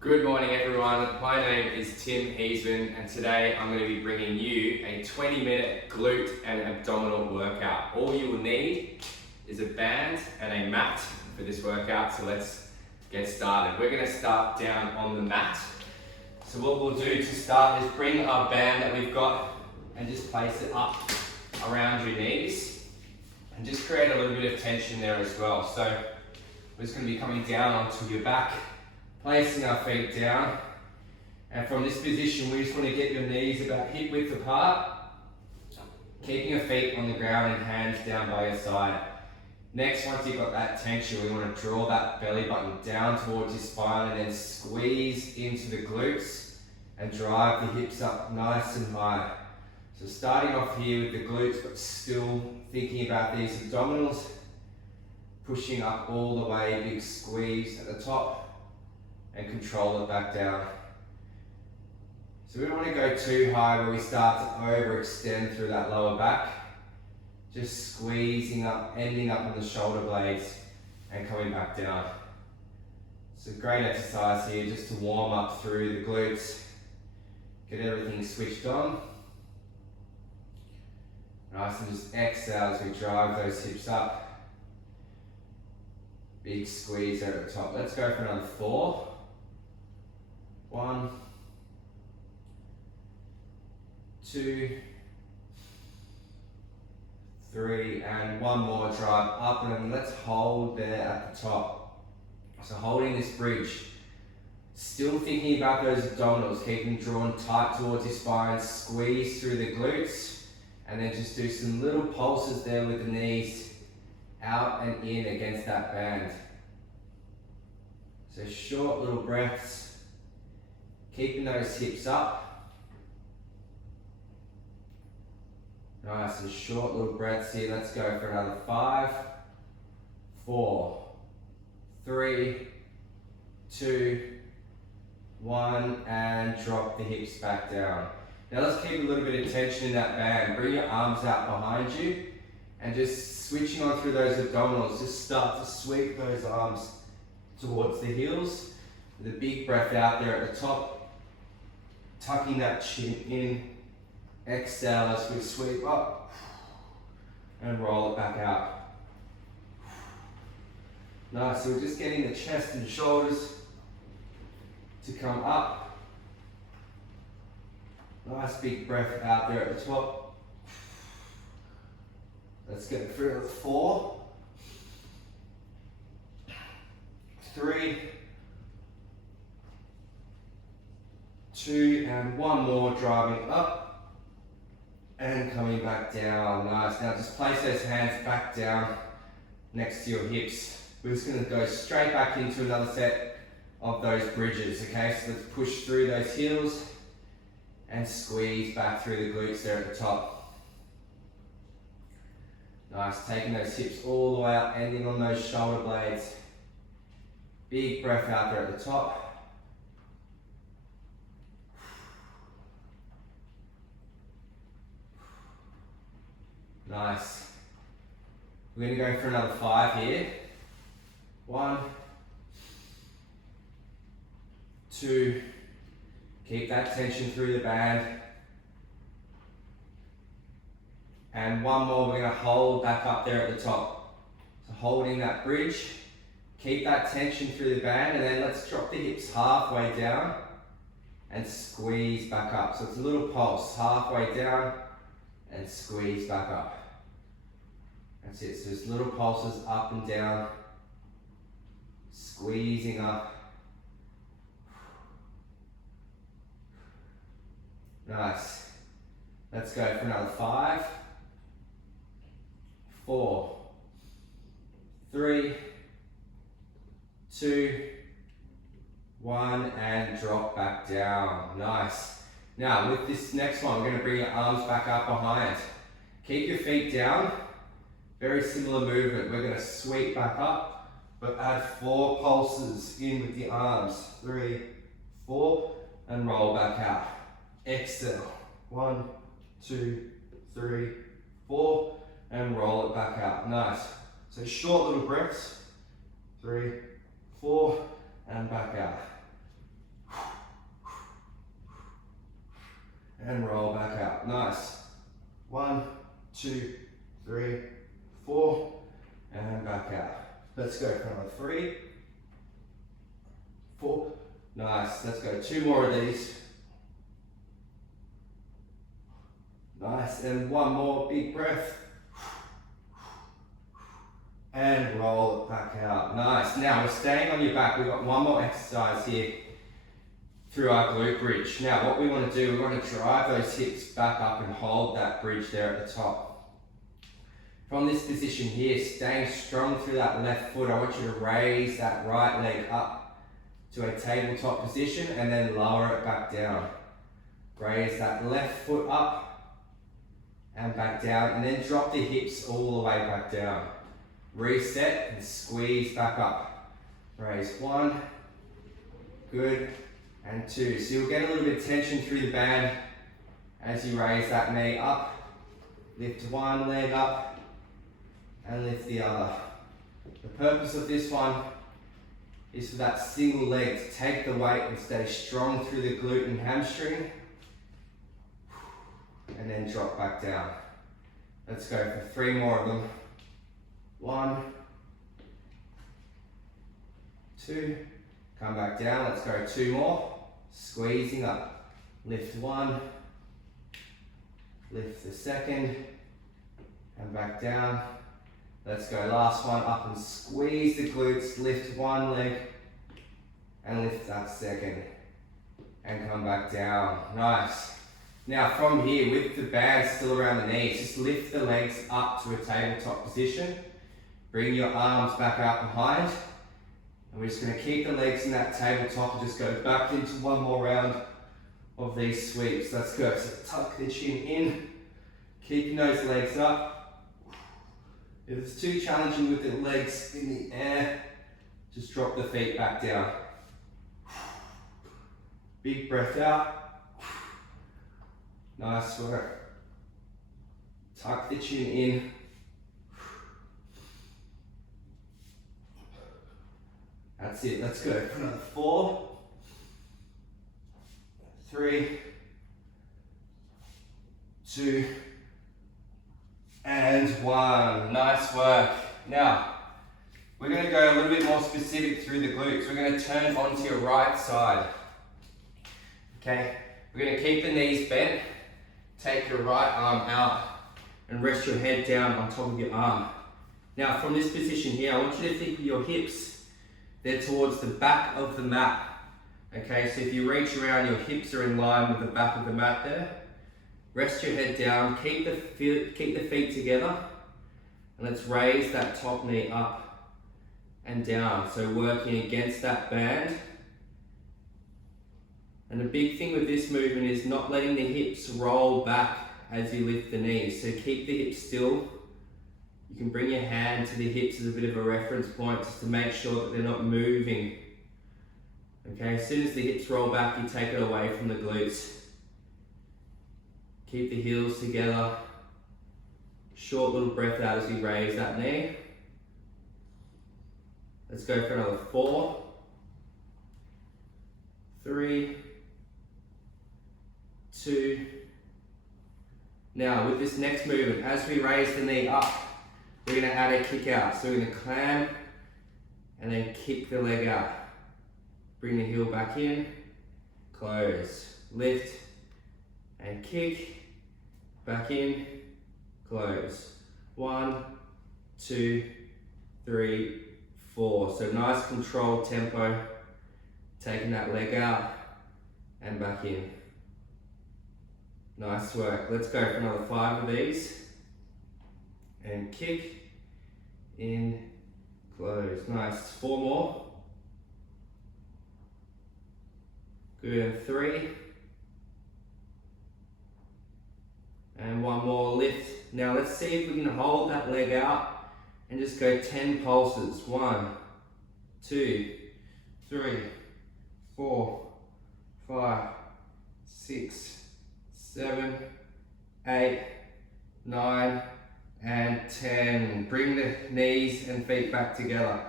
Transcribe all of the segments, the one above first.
Good morning everyone, my name is Tim Heesman and today I'm going to be bringing you a 20-minute glute and abdominal workout. All you will need is a band and a mat for this workout, so let's get started. We're going to start down on the mat. So what we'll do to start is bring our band that we've got and just place it up around your knees and just create a little bit of tension there as well. So we're just going to be coming down onto your back, placing our feet down, and from this position we just want to get your knees about hip width apart, keeping your feet on the ground and hands down by your side. Next, once you've got that tension, we want to draw that belly button down towards your spine and then squeeze into the glutes and drive the hips up nice and high. So starting off here with the glutes, but still thinking about these abdominals, pushing up all the way, big squeeze at the top, and control it back down. So we don't want to go too high where we start to overextend through that lower back. Just squeezing up, ending up on the shoulder blades and coming back down. It's a great exercise here just to warm up through the glutes, get everything switched on. Nice, and just exhale as we drive those hips up. Big squeeze there at the top. Let's go for another 4. 1, 2, 3, and one more. Drive up, and then let's hold there at the top. So holding this bridge, still thinking about those abdominals, keeping drawn tight towards your spine, squeeze through the glutes, and then just do some little pulses there with the knees out and in against that band. So short little breaths, keeping those hips up. Nice and short little breaths here. Let's go for another 5, 4, 3, 2, 1, and drop the hips back down. Now let's keep a little bit of tension in that band. Bring your arms out behind you and just switching on through those abdominals. Just start to sweep those arms towards the heels with a big breath out there at the top. Tucking that chin in, exhale as we sweep up and roll it back out. Nice, so we're just getting the chest and shoulders to come up. Nice big breath out there at the top. Let's get through the 4, 3, 2, and one more, driving up and coming back down. Nice. Now just place those hands back down next to your hips. We're just going to go straight back into another set of those bridges. Okay, so let's push through those heels and squeeze back through the glutes there at the top. Nice, taking those hips all the way up, ending on those shoulder blades. Big breath out there at the top. Nice. We're going to go for another 5 here. 1, 2, keep that tension through the band. And one more, we're going to hold back up there at the top. So holding that bridge, keep that tension through the band, and then let's drop the hips halfway down and squeeze back up. So it's a little pulse, halfway down and squeeze back up. That's it, so just little pulses up and down, squeezing up. Nice. Let's go for another 5, 4, 3, 2, 1, and drop back down. Nice. Now with this next one, we're going to bring your arms back up behind. Keep your feet down. Very similar movement. We're going to sweep back up, but add 4 pulses in with the arms. 3, 4, and roll back out. Exhale. 1, 2, 3, 4, and roll it back out. Nice. So short little breaths. 3, 4, and back out. and roll back out. Nice. 1, 2, 3, 4, and back out. Let's go for another 3, 4. Nice. Let's go 2 more of these. Nice. And 1 more big breath. And roll it back out. Nice. Now we're staying on your back. We've got 1 more exercise here through our glute bridge. Now what we want to do, we want to drive those hips back up and hold that bridge there at the top. From this position here, staying strong through that left foot, I want you to raise that right leg up to a tabletop position and then lower it back down. Raise that left foot up and back down, and then drop the hips all the way back down. Reset and squeeze back up. Raise 1, good, and 2. So you'll get a little bit of tension through the band as you raise that knee up. Lift 1 leg up and lift the other. The purpose of this one is for that single leg to take the weight and stay strong through the glute and hamstring, and then drop back down. Let's go for 3 more of them. 1, 2, come back down. Let's go 2 more. Squeezing up. Lift 1, lift the second, and back down. Let's go last one, up and squeeze the glutes. Lift 1 leg and lift that second, and come back down. Nice. Now from here, with the band still around the knees, just lift the legs up to a tabletop position. Bring your arms back out behind. And we're just going to keep the legs in that tabletop and just go back into 1 more round of these sweeps. Let's go. So tuck the chin in, keeping those legs up. If it's too challenging with the legs in the air, just drop the feet back down. Big breath out. Nice work. Tuck the chin in. That's it. Let's go for another 4, 3, 2, and 1. Nice work. Now, we're going to go a little bit more specific through the glutes. We're going to turn onto your right side. Okay? We're going to keep the knees bent. Take your right arm out and rest your head down on top of your arm. Now, from this position here, I want you to think of your hips. They're towards the back of the mat. Okay, so if you reach around, your hips are in line with the back of the mat there. Rest your head down, keep the feet together, and let's raise that top knee up and down. So working against that band. And the big thing with this movement is not letting the hips roll back as you lift the knees. So keep the hips still. You can bring your hand to the hips as a bit of a reference point just to make sure that they're not moving. Okay, as soon as the hips roll back, you take it away from the glutes. Keep the heels together. Short little breath out as you raise that knee. Let's go for another 4, 3, 2. Now with this next movement, as we raise the knee up, we're going to add a kick out. So we're going to clam and then kick the leg out. Bring the heel back in, close, lift and kick, back in, close. 1, 2, 3, 4. So nice controlled tempo, taking that leg out and back in. Nice work. Let's go for another 5 of these. And kick, in, close. Nice. 4 more. Good. And 3. And 1 more. Lift. Now let's see if we can hold that leg out and just go 10 pulses. 1, 2, 3, 4, 5, 6, 7, 8, 9, and 10. Bring the knees and feet back together.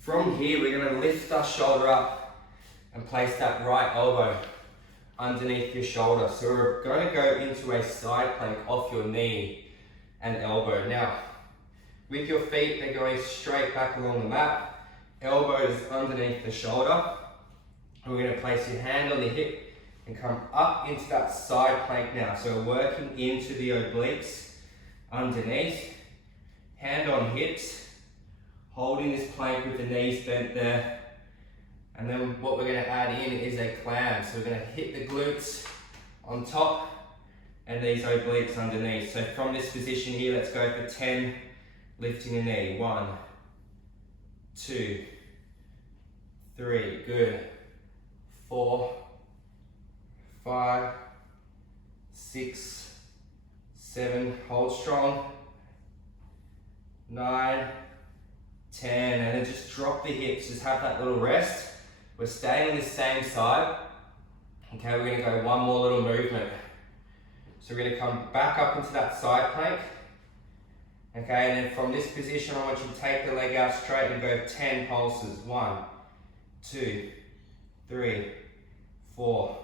From here, we're going to lift our shoulder up and place that right elbow underneath your shoulder. So we're going to go into a side plank off your knee and elbow. Now, with your feet, they're going straight back along the mat. Elbows underneath the shoulder. We're going to place your hand on the hip and come up into that side plank now. So we're working into the obliques underneath. Hand on hips, holding this plank with the knees bent there. And then what we're going to add in is a clam. So we're going to hit the glutes on top and these obliques underneath. So from this position here, let's go for 10, lifting a knee. 1, 2, 3, good. 4, 5, 6, 7, hold strong. 9, 10, and then just drop the hips, just have that little rest. We're staying on the same side. Okay, we're going to go one more little movement. So we're going to come back up into that side plank. Okay, and then from this position, I want you to take the leg out straight and go 10 pulses. 1, 2, 3, 4,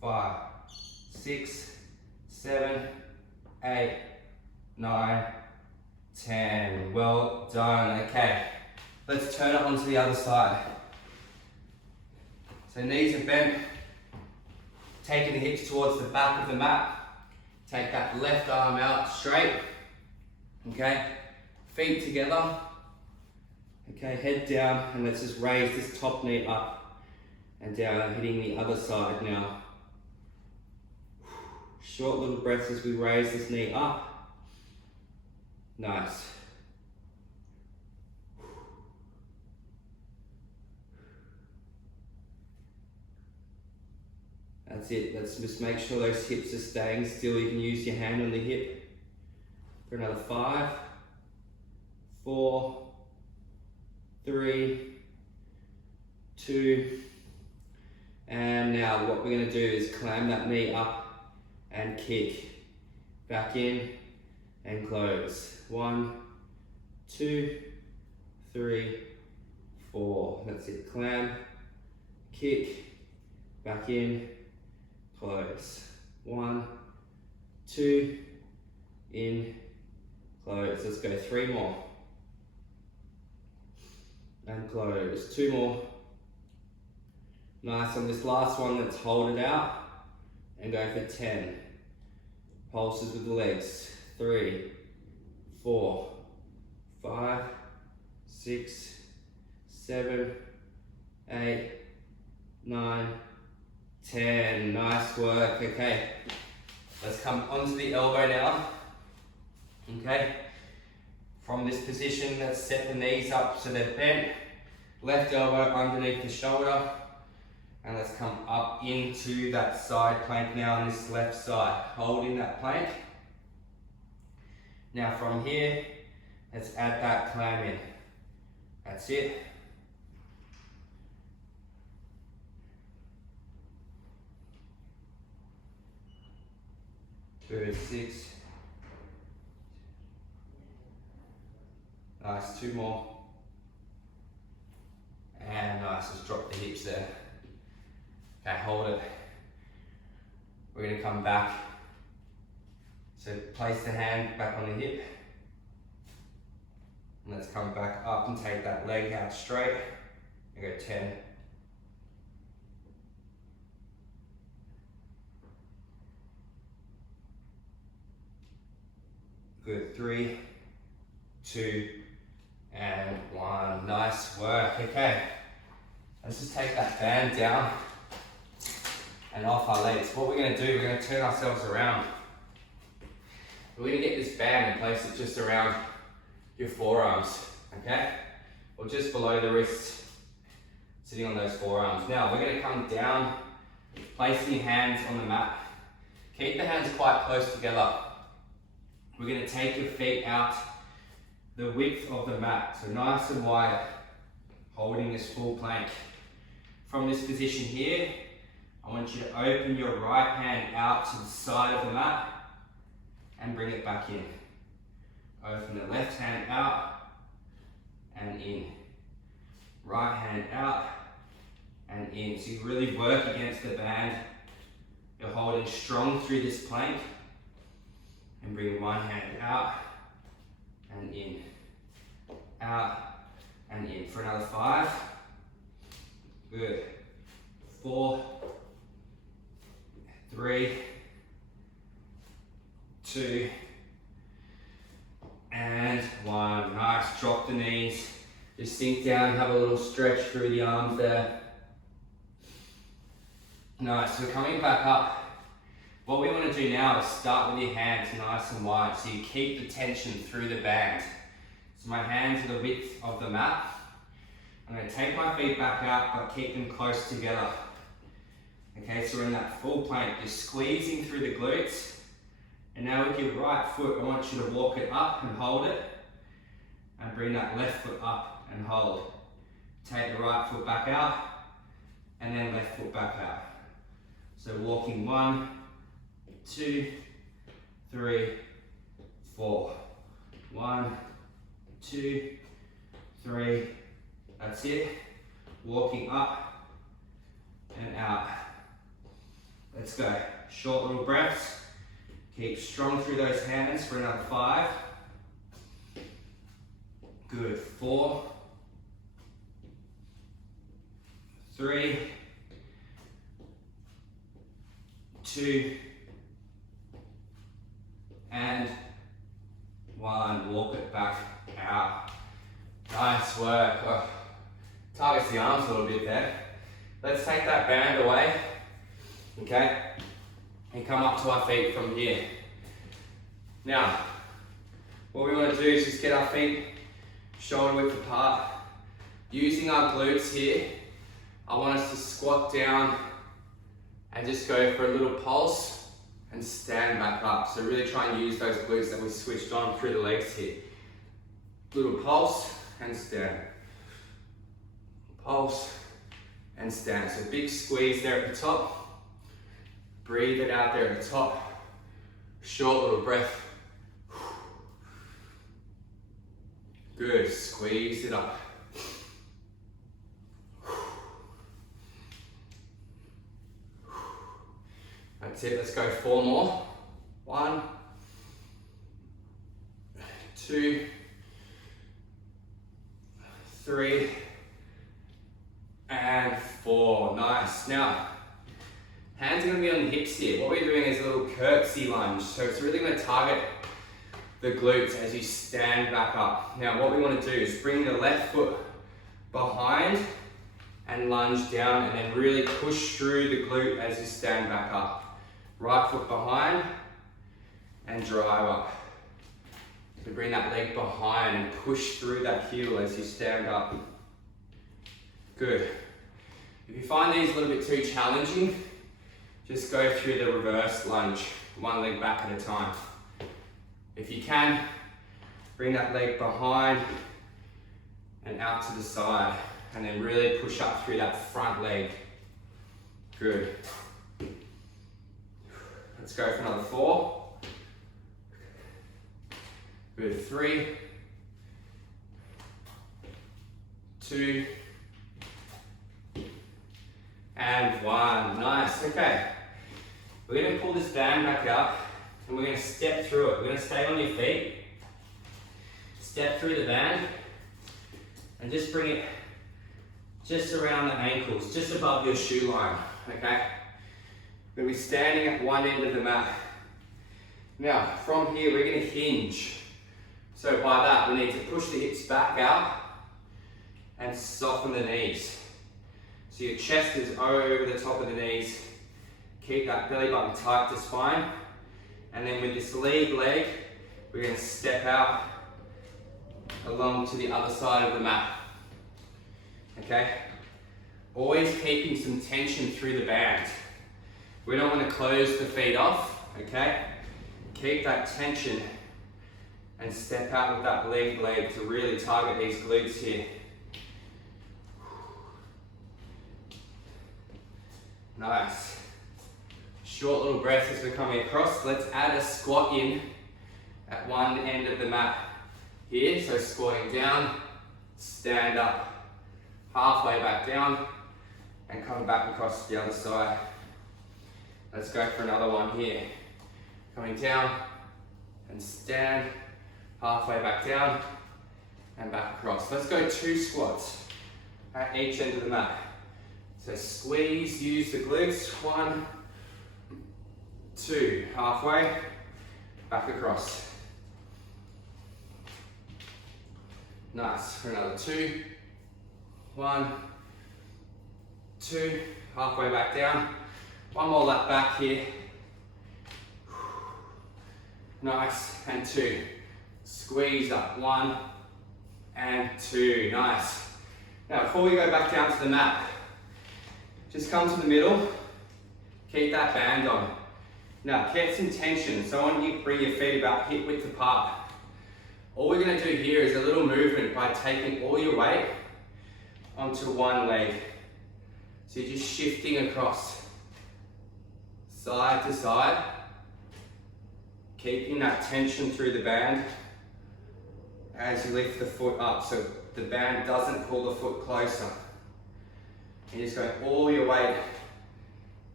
5, 6, 7, 8, 9, 10. Well done. Okay, let's turn it onto the other side. So knees are bent, taking the hips towards the back of the mat. Take that left arm out straight. Okay, feet together. Okay, head down, and let's just raise this top knee up and down, hitting the other side now. Short little breaths as we raise this knee up. Nice. That's it. Let's just make sure those hips are staying still. You can use your hand on the hip for another 5, 4, 3, 2, and now what we're going to do is climb that knee up and kick back in and close. 1, 2, 3, 4. That's it. Clam, kick, back in, close. 1, 2, in, close. Let's go 3 more. And close. 2 more. Nice. On this last one, let's hold it out and go for 10. Pulses with the legs. 3, 4, 5, 6, 7, 8, 9, 10. Nice work. Okay, let's come onto the elbow now. Okay, from this position, let's set the knees up so they're bent. Left elbow underneath the shoulder, and let's come up into that side plank now on this left side, holding that plank. Now from here, let's add that clam in. That's it. Good, 6. Nice, 2 more. And nice, just drop the hips there. Okay, hold it. We're gonna come back. So place the hand back on the hip. And let's come back up and take that leg out straight. And go 10. Good, 3, 2, and 1. Nice work. Okay, let's just take that band down and off our legs. What we're gonna do, we're gonna turn ourselves around. We're gonna get this band and place it just around your forearms, okay? Or just below the wrists, sitting on those forearms. Now, we're gonna come down, placing your hands on the mat. Keep the hands quite close together. We're gonna take your feet out the width of the mat, so nice and wide, holding this full plank. From this position here, I want you to open your right hand out to the side of the mat and bring it back in. Open the left hand out and in. Right hand out and in. So you really work against the band You're holding strong through this plank. And bring one hand out and in. Out and in. For another 5. Good. 4, 3, 2, and 1. Nice. Drop the knees. Just sink down, have a little stretch through the arms there. Nice. So coming back up. What we want to do now is start with your hands nice and wide, so you keep the tension through the band. So my hands are the width of the mat. I'm going to take my feet back out, but keep them close together. Okay, so we're in that full plank, just squeezing through the glutes. And now with your right foot, I want you to walk it up and hold it. And bring that left foot up and hold. Take the right foot back out, and then left foot back out. So walking 1, 2, 3, 4. 1, 2, 3. That's it. Walking up and out. Let's go. Short little breaths. Keep strong through those hands for another 5. Good. 4, 3, 2, and 1. Walk it back out. Nice work. Oh, targets the arms a little bit there. Let's take that band away, okay, and come up to our feet from here. Now, what we want to do is just get our feet shoulder width apart. Using our glutes here, I want us to squat down and just go for a little pulse and stand back up. So really try and use those glutes that we switched on through the legs here. Little pulse and stand. Pulse and stand. So big squeeze there at the top. Breathe it out there at the top. Short little breath. Good, squeeze it up. That's it, let's go 4 more. 1, 2, 3, and 4. Nice. Now, hands are going to be on the hips here. What we're doing is a little curtsy lunge. So it's really going to target the glutes as you stand back up. Now, what we want to do is bring the left foot behind and lunge down, and then really push through the glute as you stand back up. Right foot behind and drive up. So bring that leg behind and push through that heel as you stand up. Good. If you find these a little bit too challenging, just go through the reverse lunge, one leg back at a time. If you can, bring that leg behind and out to the side, and then really push up through that front leg. Good. Let's go for another 4. Good. 3, 2, and 1. Nice. Okay. We're going to pull this band back up and we're going to step through it. We're going to stay on your feet, step through the band, and just bring it just around the ankles, just above your shoe line. Okay? We're going to be standing at one end of the mat. Now, from here, we're going to hinge. So by that, we need to push the hips back out and soften the knees. So your chest is over the top of the knees. Keep that belly button tight to spine. And then with this lead leg, we're going to step out along to the other side of the mat. Okay? Always keeping some tension through the band. We don't want to close the feet off, okay? Keep that tension and step out with that lead leg to really target these glutes here. Nice. Short little breath as we're coming across. Let's add a squat in at one end of the mat here. So squatting down, stand up, halfway back down, and come back across to the other side. Let's go for another one here. Coming down and stand, halfway back down and back across. Let's go 2 squats at each end of the mat. So squeeze, use the glutes. 1, 2, halfway, back across. Nice, for another 2. 1, 2, halfway back down. One more lap back here. Nice, and 2. Squeeze up, 1 and 2, nice. Now before we go back down to the mat, just come to the middle, keep that band on. Now get some tension, so I want you to bring your feet about hip width apart. All we're going to do here is a little movement by taking all your weight onto one leg. So you're just shifting across, side to side, keeping that tension through the band as you lift the foot up so the band doesn't pull the foot closer. And just go all your weight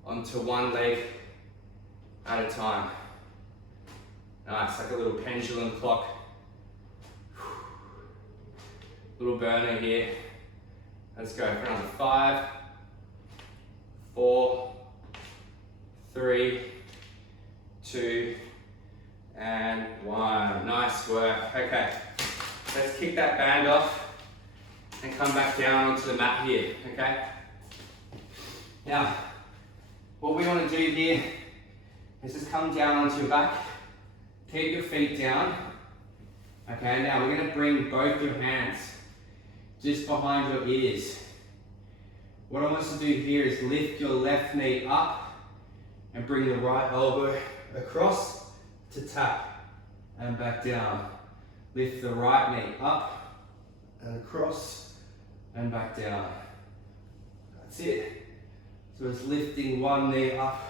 onto one leg at a time. Nice, like a little pendulum clock. Little burner here. Let's go for another 5, 4, 3, 2, and 1. Nice work. Okay, let's kick that band off and come back down onto the mat here, okay? Now, what we want to do here is just come down onto your back, keep your feet down. Okay, now we're going to bring both your hands just behind your ears. What I want us to do here is lift your left knee up and bring the right elbow across to tap and back down. Lift the right knee up and across and back down. That's it. So it's lifting one knee up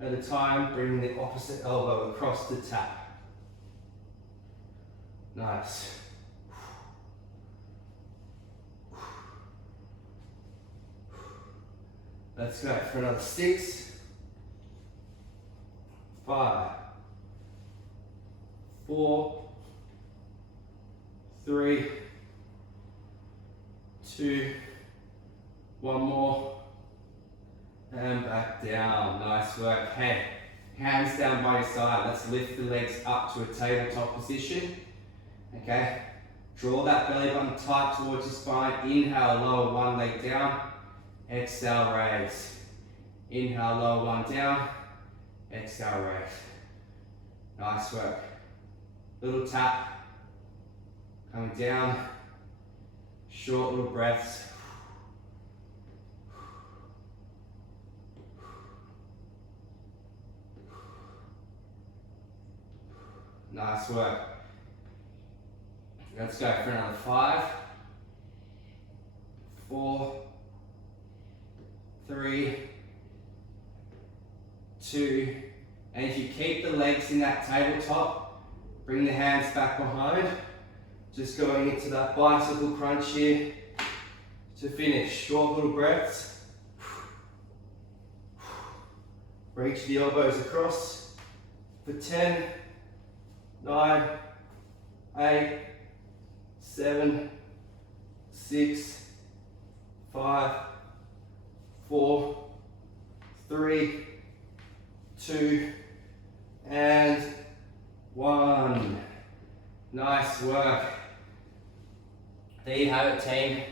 at a time, bringing the opposite elbow across to tap. Nice. Let's go for another 6, 5, 4, 3, 2, one more, and back down. Nice work. Hey, hands down by your side. Let's lift the legs up to a tabletop position. Okay, draw that belly button tight towards your spine. Inhale, lower one leg down. Exhale, raise. Inhale, lower one down. Exhale, raise. Nice work. Little tap. Coming down. Short little breaths. Nice work. Let's go for another 5, 4, 3, 2, and if you keep the legs in that tabletop, bring the hands back behind, just going into that bicycle crunch here to finish. Short little breaths. Reach the elbows across for 10, 9, 8, 7, 6, 5, 4, 3, 2, and 1. Nice work. There you have it, team.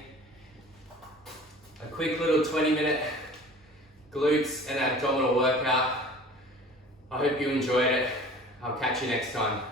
A quick little 20-minute glutes and abdominal workout. I hope you enjoyed it. I'll catch you next time.